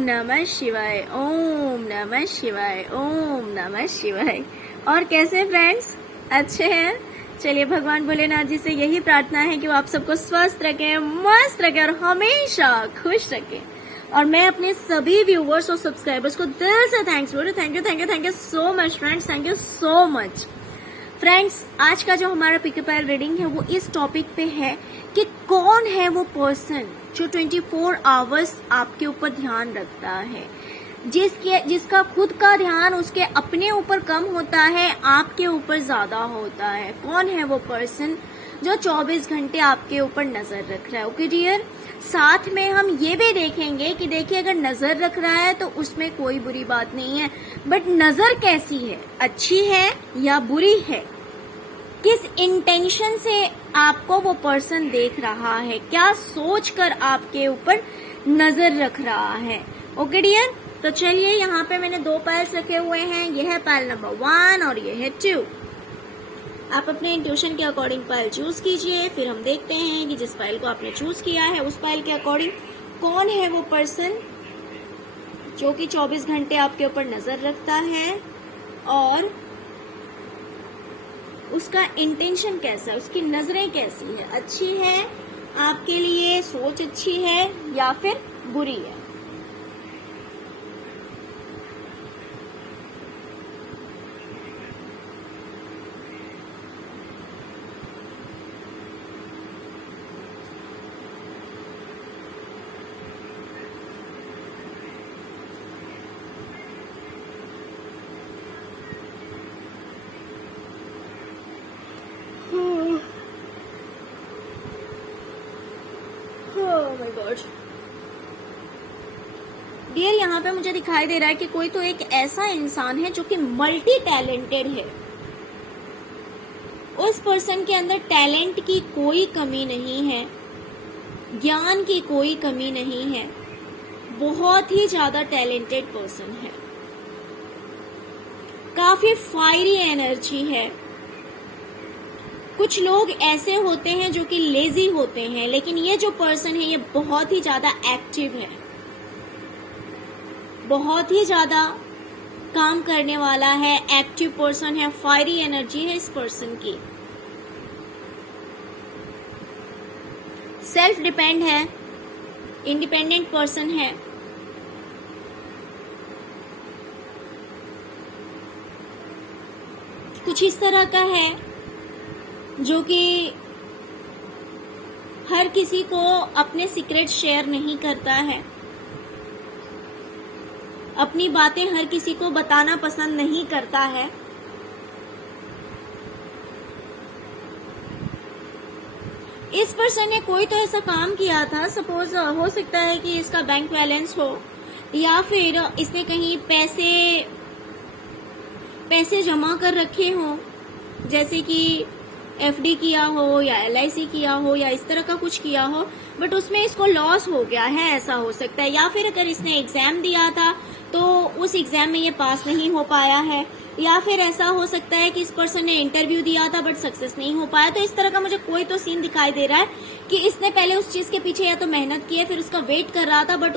नमः शिवाय, ओम नमः शिवाय, ओम नमः शिवाय। और कैसे फ्रेंड्स, अच्छे हैं? चलिए भगवान भोलेनाथ जी से यही प्रार्थना है कि वो आप सबको स्वस्थ रखें, मस्त रखें और हमेशा खुश रखें। और मैं अपने सभी व्यूवर्स और सब्सक्राइबर्स को दिल से थैंक्स बोल रही हूँ। Thank you so much friends, thank you so much friends. आज का जो हमारा पिकअप रीडिंग है वो इस टॉपिक पे है कि कौन है वो पर्सन जो 24 आवर्स आपके ऊपर ध्यान रखता है, जिसका खुद का ध्यान उसके अपने ऊपर कम होता है, आपके ऊपर ज्यादा होता है। कौन है वो पर्सन जो 24 घंटे आपके ऊपर नजर रख रहा है? ओके डियर, साथ में हम ये भी देखेंगे कि देखिए अगर नजर रख रहा है तो उसमें कोई बुरी बात नहीं है, बट नजर कैसी है, अच्छी है या बुरी है, किस इंटेंशन से आपको वो पर्सन देख रहा है, क्या सोचकर आपके ऊपर नजर रख रहा है। ओके डियर, तो चलिए यहाँ पे मैंने 2 पाइल्स रखे हुए हैं। ये है पाइल नंबर 1 और ये है 2। आप अपने इंट्यूशन के अकॉर्डिंग पाइल चूज कीजिए, फिर हम देखते हैं कि जिस पाइल को आपने चूज किया है उस पाइल के अकॉर्डिंग कौन है वो पर्सन जो कि 24 घंटे आपके ऊपर नजर रखता है और उसका इंटेंशन कैसा है, उसकी नजरें कैसी है, अच्छी है आपके लिए, सोच अच्छी है या फिर बुरी है। माय गॉड डियर, यहाँ पे मुझे दिखाई दे रहा है कि कोई तो एक ऐसा इंसान है जो कि मल्टी टैलेंटेड है। उस पर्सन के अंदर टैलेंट की कोई कमी नहीं है, ज्ञान की कोई कमी नहीं है, बहुत ही ज्यादा टैलेंटेड पर्सन है, काफी फायरी एनर्जी है। कुछ लोग ऐसे होते हैं जो कि लेजी होते हैं, लेकिन ये जो पर्सन है ये बहुत ही ज्यादा एक्टिव है, बहुत ही ज्यादा काम करने वाला है, एक्टिव पर्सन है, फायरी एनर्जी है इस पर्सन की। सेल्फ डिपेंड है, इंडिपेंडेंट पर्सन है। कुछ इस तरह का है जो कि हर किसी को अपने सीक्रेट शेयर नहीं करता है, अपनी बातें हर किसी को बताना पसंद नहीं करता है। इस पर्सन ने कोई तो ऐसा काम किया था, सपोज हो सकता है कि इसका बैंक बैलेंस हो या फिर इसने कहीं पैसे जमा कर रखे हो, जैसे कि एफडी किया हो या एलआईसी किया हो या इस तरह का कुछ किया हो, बट उसमें इसको लॉस हो गया है, ऐसा हो सकता है। या फिर अगर इसने एग्जाम दिया था तो उस एग्जाम में ये पास नहीं हो पाया है, या फिर ऐसा हो सकता है कि इस पर्सन ने इंटरव्यू दिया था बट सक्सेस नहीं हो पाया। तो इस तरह का मुझे कोई तो सीन दिखाई दे रहा है कि इसने पहले उस चीज के पीछे या तो मेहनत की है, फिर उसका वेट कर रहा था, बट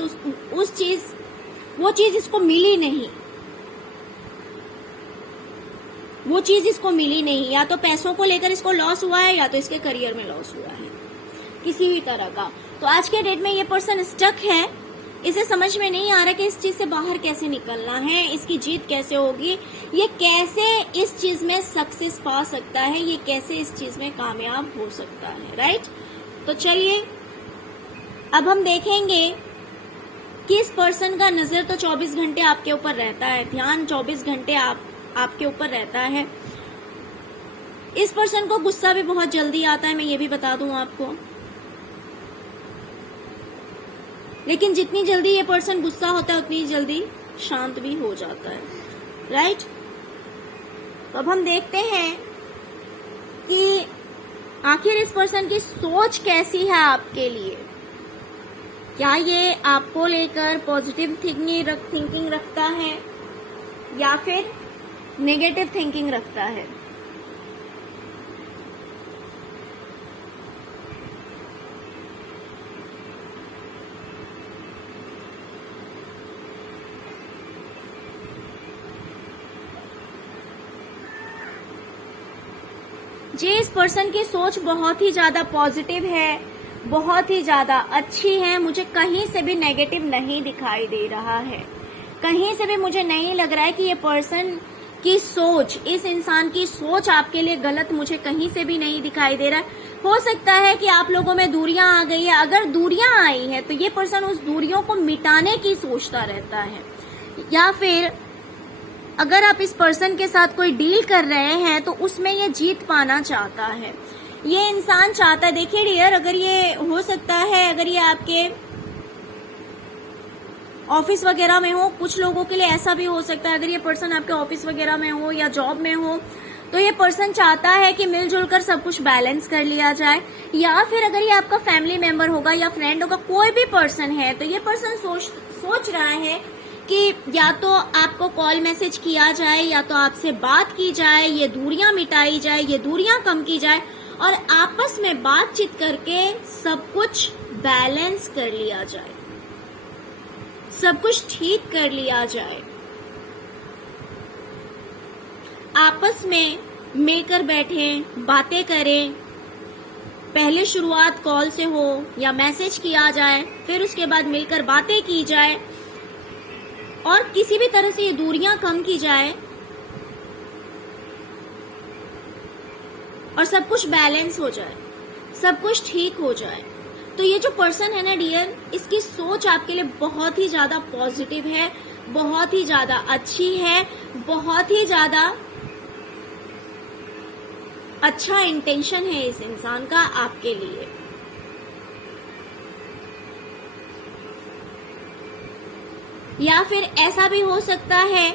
वो चीज इसको मिली नहीं, वो चीज इसको मिली नहीं। या तो पैसों को लेकर इसको लॉस हुआ है या तो इसके करियर में लॉस हुआ है, किसी भी तरह का। तो आज के डेट में ये पर्सन स्टक है, इसे समझ में नहीं आ रहा कि इस चीज से बाहर कैसे निकलना है, इसकी जीत कैसे होगी, ये कैसे इस चीज में सक्सेस पा सकता है, ये कैसे इस चीज में कामयाब हो सकता है। राइट, तो चलिए अब हम देखेंगे कि इस पर्सन का नजर तो 24 घंटे आपके ऊपर रहता है, ध्यान 24 घंटे आपके ऊपर रहता है। इस पर्सन को गुस्सा भी बहुत जल्दी आता है, मैं ये भी बता दूं आपको, लेकिन जितनी जल्दी ये पर्सन गुस्सा होता है उतनी जल्दी शांत भी हो जाता है। राइट, तो अब हम देखते हैं कि आखिर इस पर्सन की सोच कैसी है आपके लिए। क्या ये आपको लेकर पॉजिटिव थिंकिंग रखता है या फिर नेगेटिव थिंकिंग रखता है। जी, इस पर्सन की सोच बहुत ही ज्यादा पॉजिटिव है, बहुत ही ज्यादा अच्छी है। मुझे कहीं से भी नेगेटिव नहीं दिखाई दे रहा है, कहीं से भी मुझे नहीं लग रहा है कि ये पर्सन की सोच, इस इंसान की सोच आपके लिए गलत मुझे कहीं से भी नहीं दिखाई दे रहा है। हो सकता है कि आप लोगों में दूरियां आ गई है, अगर दूरियां आई है तो ये पर्सन उस दूरियों को मिटाने की सोचता रहता है, या फिर अगर आप इस पर्सन के साथ कोई डील कर रहे हैं तो उसमें ये जीत पाना चाहता है, ये इंसान चाहता है। देखिए डियर, अगर ये हो सकता है, अगर ये आपके ऑफिस वगैरह में हो, कुछ लोगों के लिए ऐसा भी हो सकता है, अगर ये पर्सन आपके ऑफिस वगैरह में हो या जॉब में हो तो ये पर्सन चाहता है कि मिलजुल कर सब कुछ बैलेंस कर लिया जाए। या फिर अगर ये आपका फैमिली मेंबर होगा या फ्रेंड होगा, कोई भी पर्सन है, तो ये पर्सन सोच रहा है कि या तो आपको कॉल मैसेज किया जाए या तो आपसे बात की जाए, ये दूरियां मिटाई जाए, ये दूरियां कम की जाए और आपस में बातचीत करके सब कुछ बैलेंस कर लिया जाए, सब कुछ ठीक कर लिया जाए। आपस में मिलकर बैठें, बातें करें, पहले शुरुआत कॉल से हो या मैसेज किया जाए, फिर उसके बाद मिलकर बातें की जाए और किसी भी तरह से ये दूरियां कम की जाए और सब कुछ बैलेंस हो जाए, सब कुछ ठीक हो जाए। तो ये जो पर्सन है ना डियर, इसकी सोच आपके लिए बहुत ही ज्यादा पॉजिटिव है, बहुत ही ज्यादा अच्छी है, बहुत ही ज्यादा अच्छा इंटेंशन है इस इंसान का आपके लिए। या फिर ऐसा भी हो सकता है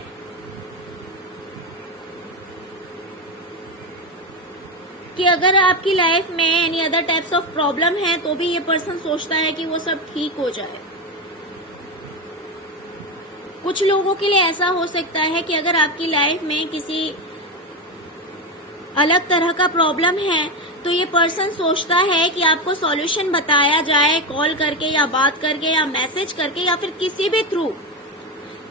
कि अगर आपकी लाइफ में any other types of problem है तो भी ये पर्सन सोचता है कि वो सब ठीक हो जाए। कुछ लोगों के लिए ऐसा हो सकता है कि अगर आपकी लाइफ में किसी अलग तरह का प्रॉब्लम है तो ये पर्सन सोचता है कि आपको सॉल्यूशन बताया जाए, कॉल करके या बात करके या मैसेज करके या फिर किसी भी थ्रू,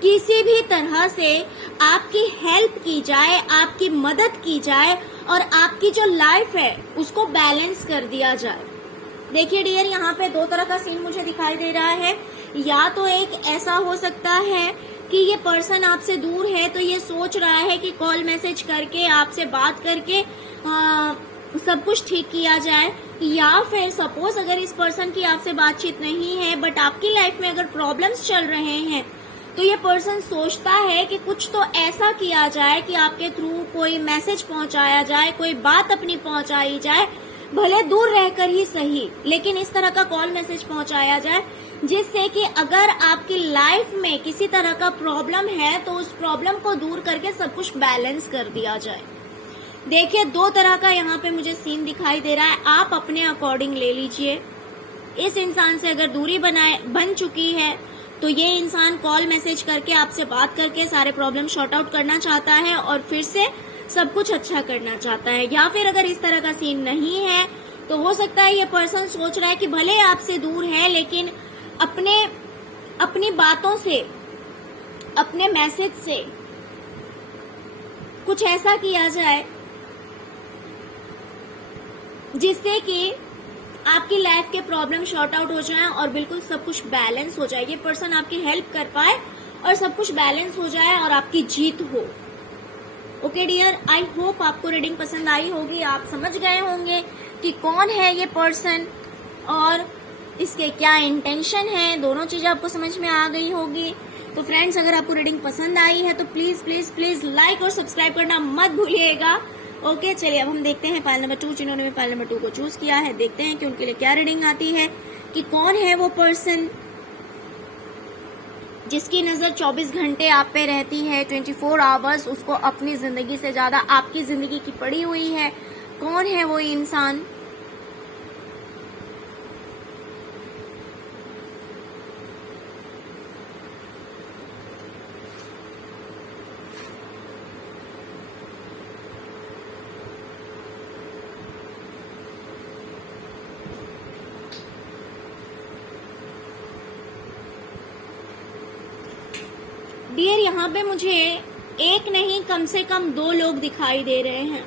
किसी भी तरह से आपकी हेल्प की जाए, आपकी मदद की जाए और आपकी जो लाइफ है उसको बैलेंस कर दिया जाए। देखिए डियर, यहाँ पे दो तरह का सीन मुझे दिखाई दे रहा है। या तो एक ऐसा हो सकता है कि ये पर्सन आपसे दूर है तो ये सोच रहा है कि कॉल मैसेज करके, आपसे बात करके सब कुछ ठीक किया जाए। या फिर सपोज अगर इस पर्सन की आपसे बातचीत नहीं है बट आपकी लाइफ में अगर प्रॉब्लम्स चल रहे हैं तो ये पर्सन सोचता है कि कुछ तो ऐसा किया जाए कि आपके थ्रू कोई मैसेज पहुंचाया जाए, कोई बात अपनी पहुंचाई जाए, भले दूर रहकर ही सही, लेकिन इस तरह का कॉल मैसेज पहुंचाया जाए जिससे कि अगर आपकी लाइफ में किसी तरह का प्रॉब्लम है तो उस प्रॉब्लम को दूर करके सब कुछ बैलेंस कर दिया जाए। देखिए, दो तरह का यहाँ पे मुझे सीन दिखाई दे रहा है, आप अपने अकॉर्डिंग ले लीजिए। इस इंसान से अगर दूरी बन चुकी है तो ये इंसान कॉल मैसेज करके, आपसे बात करके सारे प्रॉब्लम सॉर्ट आउट करना चाहता है और फिर से सब कुछ अच्छा करना चाहता है। या फिर अगर इस तरह का सीन नहीं है तो हो सकता है ये पर्सन सोच रहा है कि भले आपसे दूर है लेकिन अपनी बातों से, अपने मैसेज से कुछ ऐसा किया जाए जिससे कि आपकी लाइफ के प्रॉब्लम सॉर्ट आउट हो जाए और बिल्कुल सब कुछ बैलेंस हो जाए। ये पर्सन आपकी हेल्प कर पाए और सब कुछ बैलेंस हो जाए और आपकी जीत हो। ओके डियर, आई होप आपको रीडिंग पसंद आई होगी, आप समझ गए होंगे कि कौन है ये पर्सन और इसके क्या इंटेंशन है। दोनों चीजें आपको समझ में आ गई होगी। तो फ्रेंड्स, अगर आपको रीडिंग पसंद आई है तो प्लीज प्लीज प्लीज लाइक और सब्सक्राइब करना मत भूलिएगा। ओके, चलिए अब हम देखते हैं पाइल नंबर 2, जिन्होंने भी पाइल नंबर 2 को चूज किया है, देखते हैं कि उनके लिए क्या रीडिंग आती है, कि कौन है वो पर्सन जिसकी नजर 24 घंटे आप पे रहती है, 24 आवर्स उसको अपनी जिंदगी से ज्यादा आपकी जिंदगी की पड़ी हुई है। कौन है वो इंसान? डियर, यहाँ पे मुझे एक नहीं कम से कम 2 लोग दिखाई दे रहे हैं।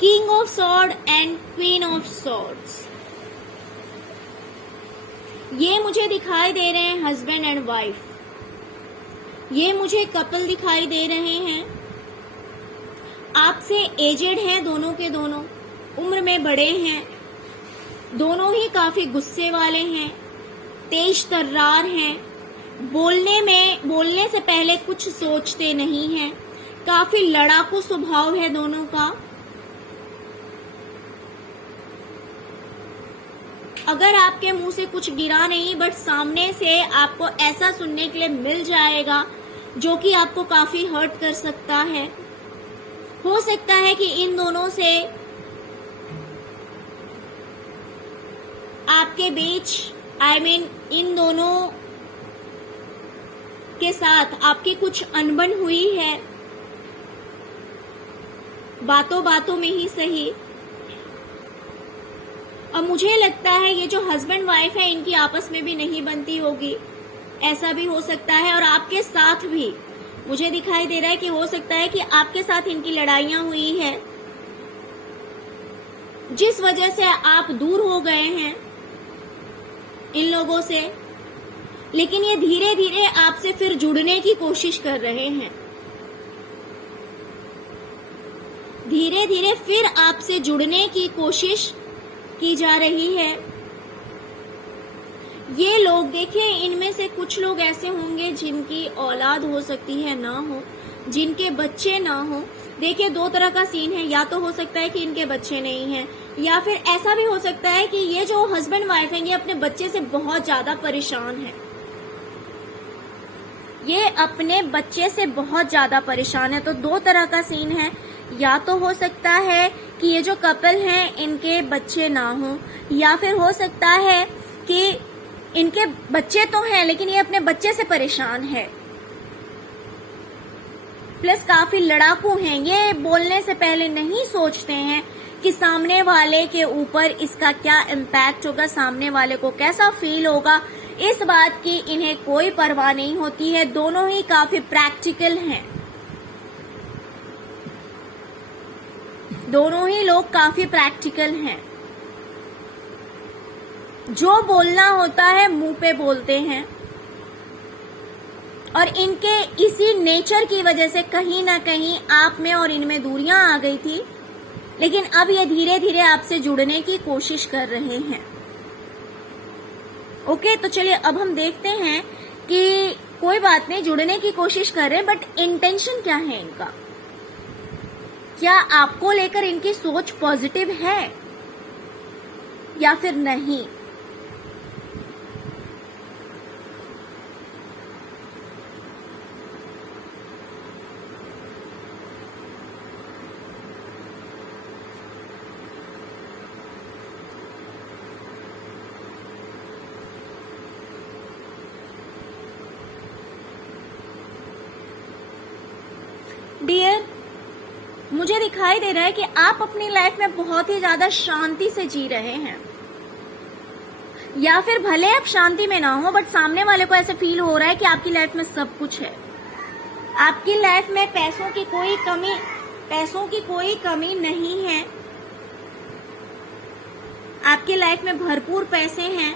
King of sword and queen of swords. ये मुझे दिखाई दे रहे हैं हस्बैंड एंड वाइफ। ये मुझे कपल दिखाई दे रहे हैं। आपसे एजेड हैं दोनों के दोनों, उम्र में बड़े हैं, दोनों ही काफी गुस्से वाले हैं, तेज तर्रार हैं, बोलने से पहले कुछ सोचते नहीं हैं, काफी लड़ाकू स्वभाव है दोनों का। अगर आपके मुंह से कुछ गिरा नहीं बट सामने से आपको ऐसा सुनने के लिए मिल जाएगा जो कि आपको काफी हर्ट कर सकता है। हो सकता है कि इन दोनों से आपके बीच इन दोनों के साथ आपकी कुछ अनबन हुई है, बातों बातों में ही सही। और मुझे लगता है ये जो हस्बैंड वाइफ है इनकी आपस में भी नहीं बनती होगी, ऐसा भी हो सकता है। और आपके साथ भी मुझे दिखाई दे रहा है कि हो सकता है कि आपके साथ इनकी लड़ाइयां हुई है, जिस वजह से आप दूर हो गए हैं इन लोगों से, लेकिन ये धीरे धीरे आपसे फिर जुड़ने की कोशिश कर रहे हैं। धीरे धीरे फिर आपसे जुड़ने की कोशिश की जा रही है। ये लोग देखिए, इनमें से कुछ लोग ऐसे होंगे जिनकी औलाद हो सकती है ना हो, जिनके बच्चे ना हो। देखिए, दो तरह का सीन है, या तो हो सकता है कि इनके बच्चे नहीं हैं, या फिर ऐसा भी हो सकता है कि ये जो हस्बैंड वाइफ है ये अपने बच्चे से बहुत ज्यादा परेशान है। ये अपने बच्चे से बहुत ज्यादा परेशान है। तो दो तरह का सीन है, या तो हो सकता है कि ये जो कपल हैं इनके बच्चे ना हो, या फिर हो सकता है कि इनके बच्चे तो हैं लेकिन ये अपने बच्चे से परेशान है। प्लस काफी लड़ाकू हैं, ये बोलने से पहले नहीं सोचते हैं कि सामने वाले के ऊपर इसका क्या इम्पैक्ट होगा, सामने वाले को कैसा फील होगा, इस बात की इन्हें कोई परवाह नहीं होती है। दोनों ही काफी प्रैक्टिकल हैं, दोनों ही लोग काफी प्रैक्टिकल हैं। जो बोलना होता है मुंह पे बोलते हैं, और इनके इसी नेचर की वजह से कहीं ना कहीं आप में और इनमें दूरियां आ गई थी, लेकिन अब ये धीरे धीरे आपसे जुड़ने की कोशिश कर रहे हैं। ओके, तो चलिए अब हम देखते हैं कि कोई बात नहीं, जुड़ने की कोशिश कर रहे हैं, बट इंटेंशन क्या है इनका। क्या आपको लेकर इनकी सोच पॉजिटिव है या फिर नहीं। डियर, मुझे दिखाई दे रहा है कि आप अपनी लाइफ में बहुत ही ज्यादा शांति से जी रहे हैं, या फिर भले आप शांति में ना हो बट सामने वाले को ऐसे फील हो रहा है कि आपकी लाइफ में सब कुछ है। आपकी लाइफ में पैसों की कोई कमी नहीं है। आपकी लाइफ में भरपूर पैसे हैं।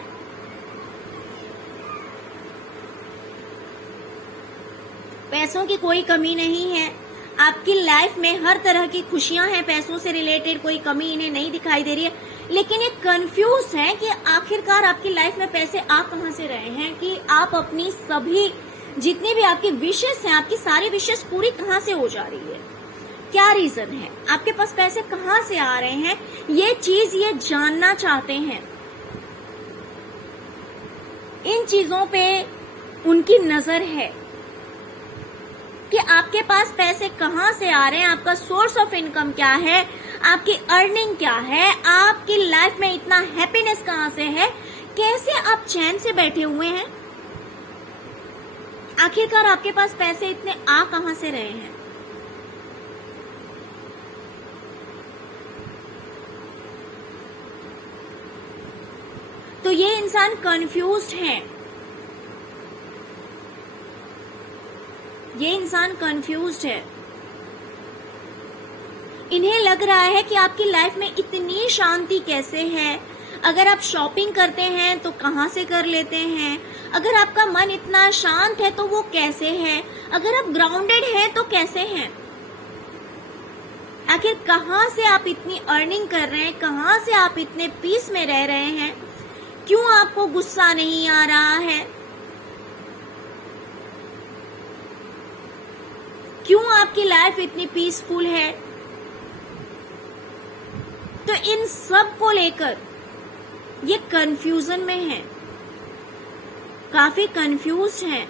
पैसों की कोई कमी नहीं है। आपकी लाइफ में हर तरह की खुशियां हैं, पैसों से रिलेटेड कोई कमी इन्हें नहीं दिखाई दे रही है। लेकिन ये कंफ्यूज है कि आखिरकार आपकी लाइफ में पैसे आ कहां से रहे हैं, कि आप अपनी सभी जितनी भी आपकी विशेष हैं, आपकी सारी विशेष पूरी कहां से हो जा रही है, क्या रीजन है, आपके पास पैसे कहां से आ रहे हैं, ये चीज ये जानना चाहते हैं। इन चीजों पे उनकी नजर है कि आपके पास पैसे कहां से आ रहे हैं, आपका सोर्स ऑफ इनकम क्या है, आपकी अर्निंग क्या है, आपकी लाइफ में इतना हैप्पीनेस कहां से है, कैसे आप चैन से बैठे हुए हैं। आखिरकार आपके पास पैसे इतने आ कहां से रहे हैं। तो ये इंसान कंफ्यूज्ड है। ये इंसान कंफ्यूज्ड है। इन्हें लग रहा है कि आपकी लाइफ में इतनी शांति कैसे है। अगर आप शॉपिंग करते हैं तो कहाँ से कर लेते हैं, अगर आपका मन इतना शांत है तो वो कैसे है, अगर आप ग्राउंडेड हैं तो कैसे हैं। आखिर कहाँ से आप इतनी अर्निंग कर रहे हैं, कहाँ से आप इतने पीस में रह रहे हैं, क्यों आपको गुस्सा नहीं आ रहा है, क्यों आपकी लाइफ इतनी पीसफुल है। तो इन सब को लेकर ये कंफ्यूजन में है, काफी कंफ्यूज्ड हैं,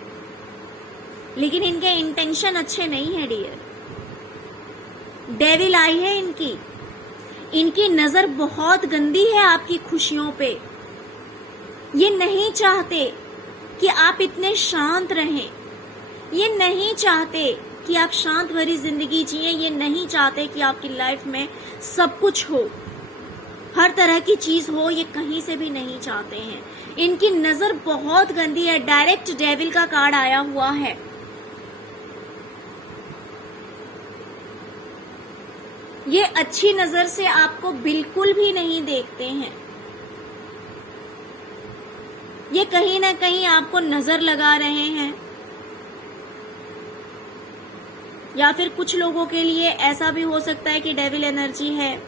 लेकिन इनके इंटेंशन अच्छे नहीं है डियर। डेविल आई है इनकी नजर बहुत गंदी है आपकी खुशियों पे। ये नहीं चाहते कि आप इतने शांत रहें, ये नहीं चाहते कि आप शांत भरी जिंदगी जिए, ये नहीं चाहते कि आपकी लाइफ में सब कुछ हो, हर तरह की चीज हो, ये कहीं से भी नहीं चाहते हैं। इनकी नजर बहुत गंदी है, डायरेक्ट डेविल का कार्ड आया हुआ है। ये अच्छी नजर से आपको बिल्कुल भी नहीं देखते हैं, ये कहीं ना कहीं आपको नजर लगा रहे हैं। या फिर कुछ लोगों के लिए ऐसा भी हो सकता है कि डेविल एनर्जी है,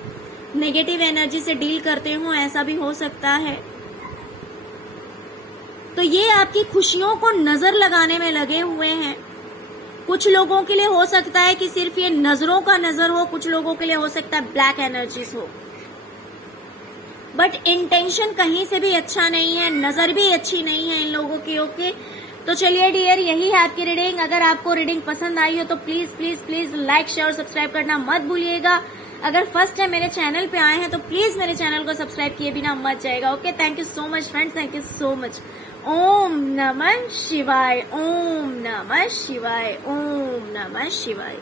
नेगेटिव एनर्जी से डील करते हो, ऐसा भी हो सकता है। तो ये आपकी खुशियों को नजर लगाने में लगे हुए हैं। कुछ लोगों के लिए हो सकता है कि सिर्फ ये नजरों का नजर हो, कुछ लोगों के लिए हो सकता है ब्लैक एनर्जीज हो, बट इंटेंशन कहीं से भी अच्छा नहीं है, नजर भी अच्छी नहीं है इन लोगों की। ओके, तो चलिए डियर, यही है आपकी रीडिंग। अगर आपको रीडिंग पसंद आई हो तो please please please like share और सब्सक्राइब करना मत भूलिएगा। अगर फर्स्ट टाइम मेरे चैनल पे आए हैं तो प्लीज मेरे चैनल को सब्सक्राइब किए बिना मत जाएगा। Okay, thank you so much friends, thank you so much. ओम नमः शिवाय, ओम नमः शिवाय, ओम नमः शिवाय।